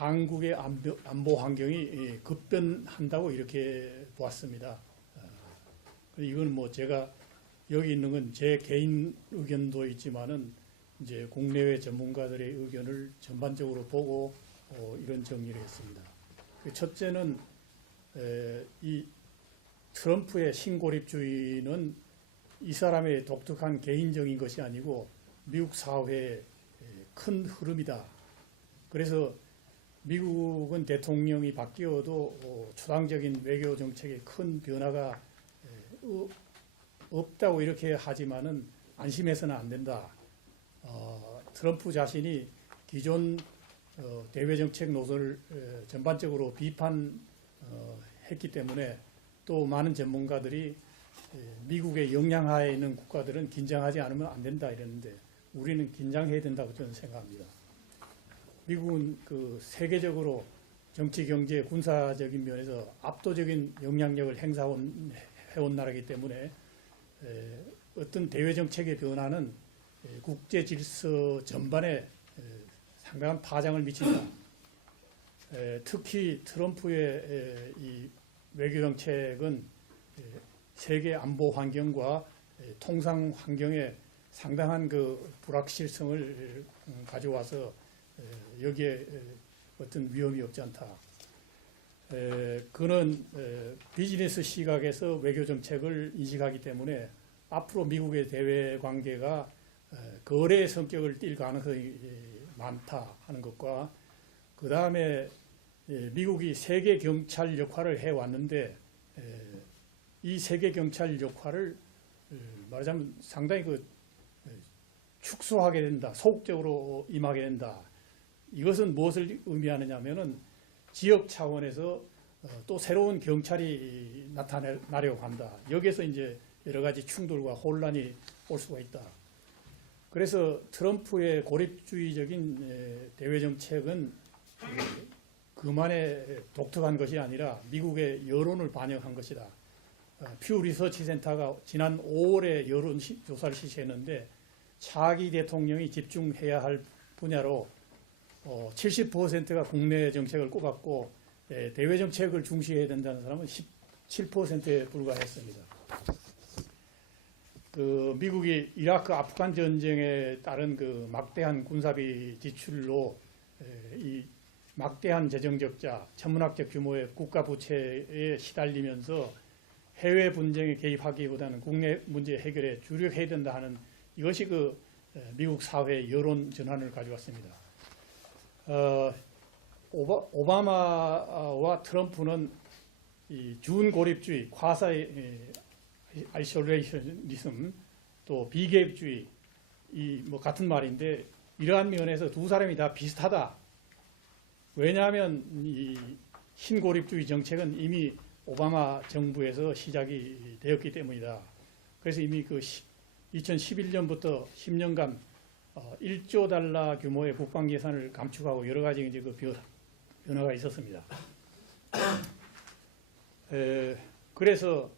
한국의 안보 환경이 급변한다고 이렇게 보았습니다. 이건 뭐 제가 여기 있는 건 제 개인 의견도 있지만은 이제 국내외 전문가들의 의견을 전반적으로 보고 이런 정리를 했습니다. 첫째는 이 트럼프의 신고립주의는 이 사람의 독특한 개인적인 것이 아니고 미국 사회의 큰 흐름이다. 그래서 미국은 대통령이 바뀌어도 초당적인 외교 정책에 큰 변화가 없다고 이렇게 하지만은 안심해서는 안 된다. 트럼프 자신이 기존 대외 정책 노선을 전반적으로 비판했기 때문에 또 많은 전문가들이 미국의 영향하에 있는 국가들은 긴장하지 않으면 안 된다 이랬는데 우리는 긴장해야 된다고 저는 생각합니다. 미국은 그 세계적으로 정치, 경제, 군사적인 면에서 압도적인 영향력을 행사해온 나라이기 때문에 어떤 대외 정책의 변화는 국제 질서 전반에 상당한 파장을 미친다. 특히 트럼프의 이 외교 정책은 세계 안보 환경과 통상 환경에 상당한 그 불확실성을 가져와서 여기에 어떤 위험이 없지 않다. 그는 비즈니스 시각에서 외교 정책을 인식하기 때문에 앞으로 미국의 대외 관계가 거래 성격을 띨 가능성이 많다 하는 것과 그 다음에 미국이 세계 경찰 역할을 해왔는데 이 세계 경찰 역할을 말하자면 상당히 축소하게 된다. 소극적으로 임하게 된다. 이것은 무엇을 의미하느냐 하면은 지역 차원에서 또 새로운 경찰이 나타나려고 한다. 여기에서 이제 여러 가지 충돌과 혼란이 올 수가 있다. 그래서 트럼프의 고립주의적인 대외 정책은 그만의 독특한 것이 아니라 미국의 여론을 반영한 것이다. 퓨 리서치 센터가 지난 5월에 여론 조사를 실시했는데 차기 대통령이 집중해야 할 분야로 70%가 국내 정책을 꼽았고 대외 정책을 중시해야 된다는 사람은 17%에 불과했습니다. 그 미국이 이라크 아프간 전쟁에 따른 그 막대한 군사비 지출로 이 막대한 재정 적자, 천문학적 규모의 국가 부채에 시달리면서 해외 분쟁에 개입하기보다는 국내 문제 해결에 주력해야 된다 하는 이것이 그 미국 사회의 여론 전환을 가져왔습니다. 오바마와 트럼프는 이 준고립주의, 과사 아이솔레이션리즘, 또 비개입주의, 이 뭐 같은 말인데 이러한 면에서 두 사람이 다 비슷하다. 왜냐하면 이 신고립주의 정책은 이미 오바마 정부에서 시작이 되었기 때문이다. 그래서 이미 그 2011년부터 10년간 1조 달러 규모의 국방 예산을 감축하고 여러 가지 이제 그 변화가 있었습니다. 그래서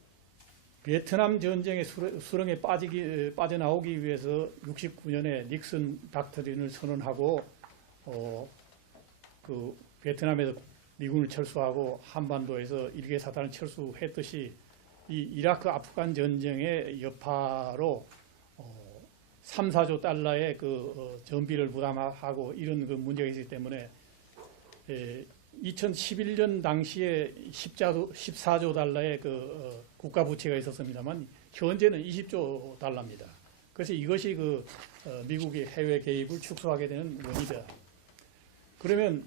베트남 전쟁의 수렁에 빠져나오기 위해서 69년에 닉슨 닥터린을 선언하고 그 베트남에서 미군을 철수하고 한반도에서 일개 사단을 철수했듯이 이 이라크 아프간 전쟁의 여파로 3, 4조 달러의 그 전비를 부담하고 이런 그 문제가 있기 때문에 2011년 당시에 14조 달러의 그 국가 부채가 있었습니다만 현재는 20조 달러입니다. 그래서 이것이 그 미국의 해외 개입을 축소하게 되는 원인이다. 그러면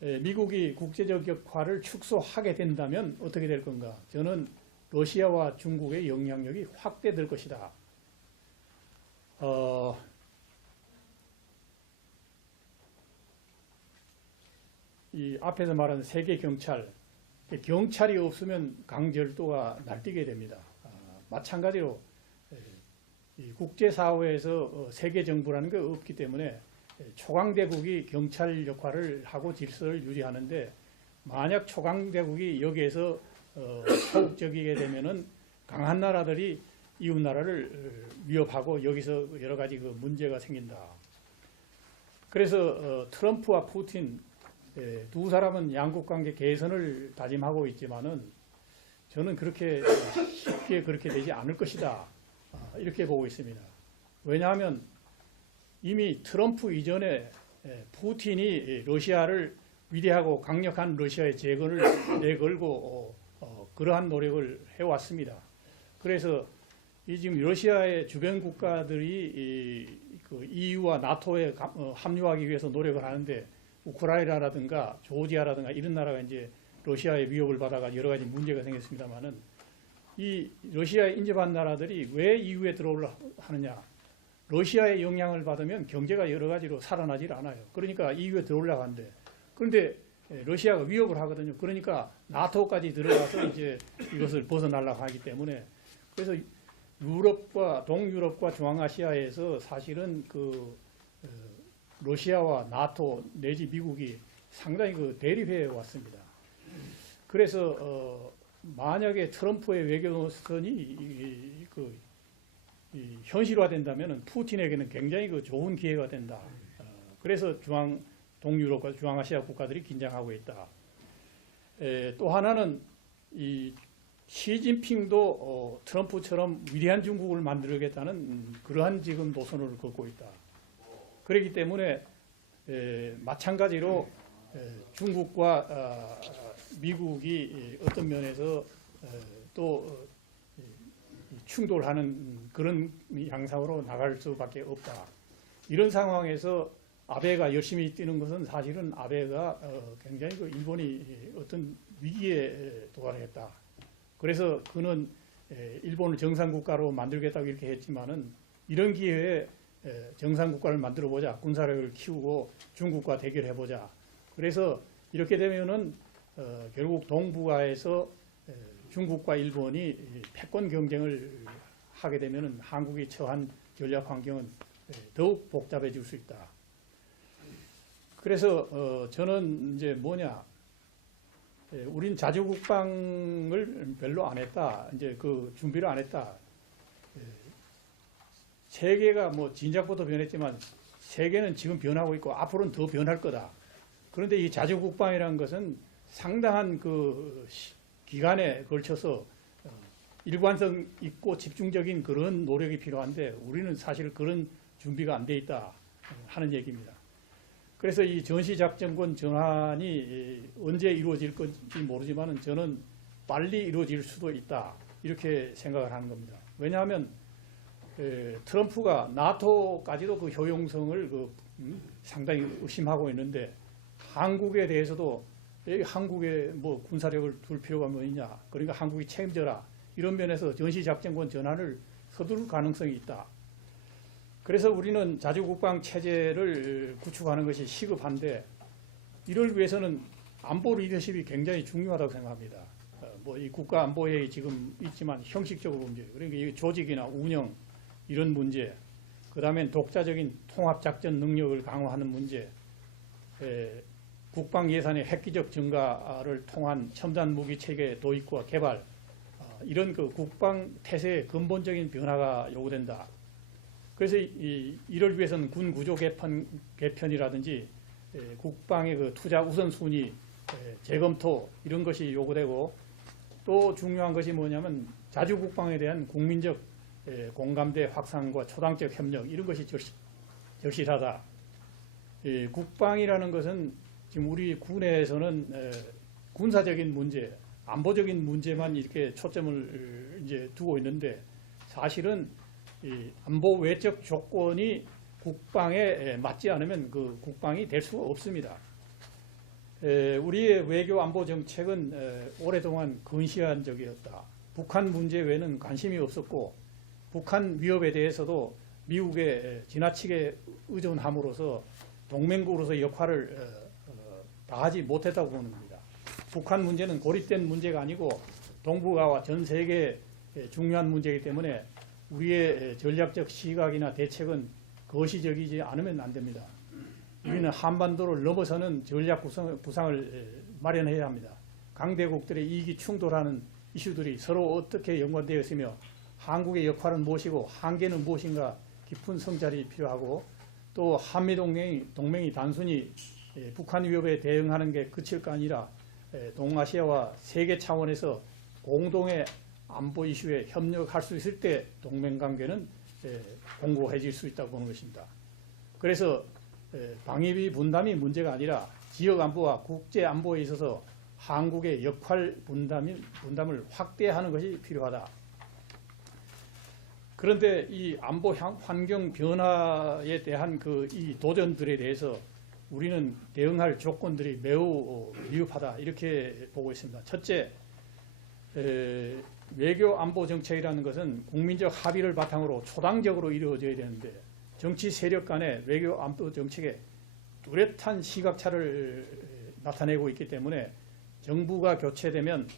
미국이 국제적 역할을 축소하게 된다면 어떻게 될 건가? 저는 러시아와 중국의 영향력이 확대될 것이다. 이 앞에서 말한 세계 경찰이 없으면 강절도가 날뛰게 됩니다. 마찬가지로 이 국제사회에서 세계 정부라는 게 없기 때문에 초강대국이 경찰 역할을 하고 질서를 유지하는데 만약 초강대국이 여기에서 소극적이게 되면은 강한 나라들이 이웃 나라를 위협하고 여기서 여러 가지 그 문제가 생긴다. 그래서 트럼프와 푸틴 두 사람은 양국 관계 개선을 다짐하고 있지만은 저는 그렇게 쉽게 그렇게 되지 않을 것이다. 이렇게 보고 있습니다. 왜냐하면 이미 트럼프 이전에 푸틴이 러시아를 위대하고 강력한 러시아의 재건을 내걸고 그러한 노력을 해왔습니다. 그래서 이 지금 러시아의 주변 국가들이 그 EU와 나토에 합류하기 위해서 노력을 하는데 우크라이나라든가 조지아라든가 이런 나라가 이제 러시아의 위협을 받아가 여러 가지 문제가 생겼습니다만은 이 러시아에 인접한 나라들이 왜 EU에 들어오려 하느냐? 러시아의 영향을 받으면 경제가 여러 가지로 살아나질 않아요. 그러니까 EU에 들어오려고 하는데 그런데 러시아가 위협을 하거든요. 그러니까 나토까지 들어가서 이제 이것을 벗어나려고 하기 때문에 그래서 유럽과 동유럽과 중앙아시아에서 사실은 그 러시아와 나토 내지 미국이 상당히 그 대립해 왔습니다. 그래서 만약에 트럼프의 외교노선이 현실화된다면 푸틴에게는 굉장히 그 좋은 기회가 된다. 그래서 동유럽과 중앙아시아 국가들이 긴장하고 있다. 또 하나는 이 시진핑도 트럼프처럼 위대한 중국을 만들겠다는 그러한 지금 노선을 걷고 있다. 그렇기 때문에 마찬가지로 중국과 미국이 어떤 면에서 또 충돌하는 그런 양상으로 나갈 수밖에 없다. 이런 상황에서 아베가 열심히 뛰는 것은 사실은 아베가 굉장히 그 일본이 어떤 위기에 도달했다. 그래서 그는 일본을 정상국가로 만들겠다고 이렇게 했지만은 이런 기회에 정상국가를 만들어보자. 군사력을 키우고 중국과 대결해보자. 그래서 이렇게 되면은 결국 동북아에서 중국과 일본이 패권 경쟁을 하게 되면은 한국이 처한 전략 환경은 더욱 복잡해질 수 있다. 그래서 저는 이제 뭐냐, 우린 자주국방을 별로 안 했다. 이제 그 준비를 안 했다. 세계가 뭐 진작부터 변했지만 세계는 지금 변하고 있고 앞으로는 더 변할 거다. 그런데 이 자주국방이라는 것은 상당한 그 기간에 걸쳐서 일관성 있고 집중적인 그런 노력이 필요한데 우리는 사실 그런 준비가 안 돼 있다 하는 얘기입니다. 그래서 이 전시작전권 전환이 언제 이루어질 건지 모르지만 저는 빨리 이루어질 수도 있다 이렇게 생각을 하는 겁니다. 왜냐하면 트럼프가 나토까지도 그 효용성을 상당히 의심하고 있는데 한국에 대해서도 한국에 뭐 군사력을 둘 필요가 뭐 있냐, 그러니까 한국이 책임져라 이런 면에서 전시작전권 전환을 서두를 가능성이 있다. 그래서 우리는 자주국방 체제를 구축하는 것이 시급한데 이를 위해서는 안보 리더십이 굉장히 중요하다고 생각합니다. 뭐 이 국가안보회의 지금 있지만 형식적으로 문제, 그러니까 이 조직이나 운영 이런 문제, 그 다음엔 독자적인 통합작전 능력을 강화하는 문제, 국방 예산의 획기적 증가를 통한 첨단 무기 체계 도입과 개발, 이런 그 국방 태세의 근본적인 변화가 요구된다. 그래서 이를 위해서는 군 구조 개편이라든지 국방의 그 투자 우선순위 재검토 이런 것이 요구되고 또 중요한 것이 뭐냐면 자주국방에 대한 국민적 공감대 확산과 초당적 협력 이런 것이 절실하다. 국방이라는 것은 지금 우리 군에서는 군사적인 문제, 안보적인 문제만 이렇게 초점을 이제 두고 있는데 사실은 이 안보 외적 조건이 국방에 맞지 않으면 그 국방이 될 수가 없습니다. 우리의 외교 안보 정책은 오랫동안 근시안적이었다. 북한 문제 외에는 관심이 없었고 북한 위협에 대해서도 미국에 지나치게 의존함으로써 동맹국으로서 역할을 다하지 못했다고 보는 겁니다. 북한 문제는 고립된 문제가 아니고 동북아와 전 세계의 중요한 문제이기 때문에 우리의 전략적 시각이나 대책은 거시적이지 않으면 안 됩니다. 우리는 한반도를 넘어서는 전략 구상을 마련해야 합니다. 강대국들의 이익이 충돌하는 이슈들이 서로 어떻게 연관되어 있으며 한국의 역할은 무엇이고 한계는 무엇인가 깊은 성찰이 필요하고 또 한미동맹이 단순히 북한 위협에 대응하는 게 그칠 거 아니라 동아시아와 세계 차원에서 공동의 안보 이슈에 협력할 수 있을 때 동맹관계는 공고해질 수 있다고 보는 것입니다. 그래서 방위비 분담이 문제가 아니라 지역 안보와 국제 안보에 있어서 한국의 역할 분담을 확대하는 것이 필요하다. 그런데 이 안보 환경 변화에 대한 이 도전들에 대해서 우리는 대응할 조건들이 매우 미흡하다 이렇게 보고 있습니다. 첫째, 외교 안보 정책이라는 것은 국민적 합의를 바탕으로 초당적으로 이루어져야 되는데 정치 세력 간의 외교 안보 정책에 뚜렷한 시각차를 나타내고 있기 때문에 정부가 교체되면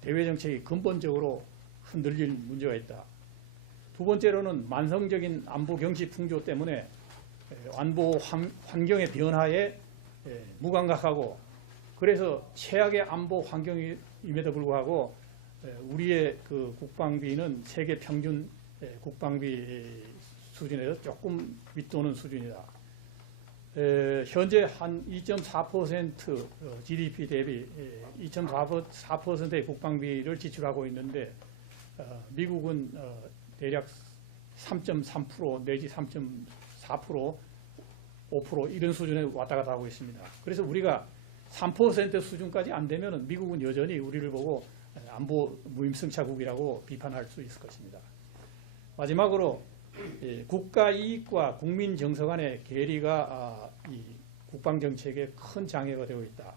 대외 정책이 근본적으로 흔들릴 문제가 있다. 두 번째로는 만성적인 안보 경시 풍조 때문에 안보 환경의 변화에 무감각하고 그래서 최악의 안보 환경임에도 불구하고 우리의 그 국방비는 세계 평균 국방비 수준에서 조금 윗도는 수준이다. 현재 한 2.4% GDP 대비 2.4%의 국방비를 지출하고 있는데 미국은 대략 3.3% 내지 3.4%, 5% 이런 수준에 왔다 갔다 하고 있습니다. 그래서 우리가 3% 수준까지 안 되면 미국은 여전히 우리를 보고 안보 무임승차국이라고 비판할 수 있을 것입니다. 마지막으로 국가 이익과 국민 정서 간의 괴리가 이 국방 정책에 큰 장애가 되고 있다.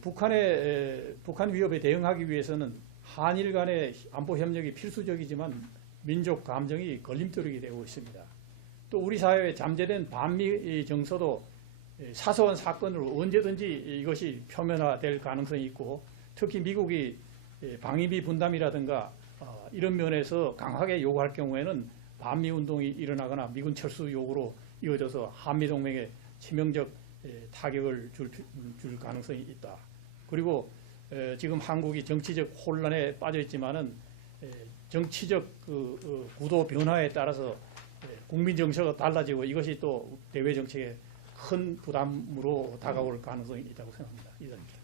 북한 위협에 대응하기 위해서는 한일 간의 안보 협력이 필수적이지만 민족 감정이 걸림돌이 되고 있습니다. 또 우리 사회에 잠재된 반미 정서도 사소한 사건으로 언제든지 이것이 표면화될 가능성이 있고 특히 미국이 방위비 분담이라든가 이런 면에서 강하게 요구할 경우에는 반미 운동이 일어나거나 미군 철수 요구로 이어져서 한미동맹에 치명적 타격을 줄 가능성이 있다. 그리고 지금 한국이 정치적 혼란에 빠져 있지만은 정치적 구도 변화에 따라서 국민 정서가 달라지고 이것이 또 대외 정책에 큰 부담으로 다가올 가능성이 있다고 생각합니다. 이상입니다.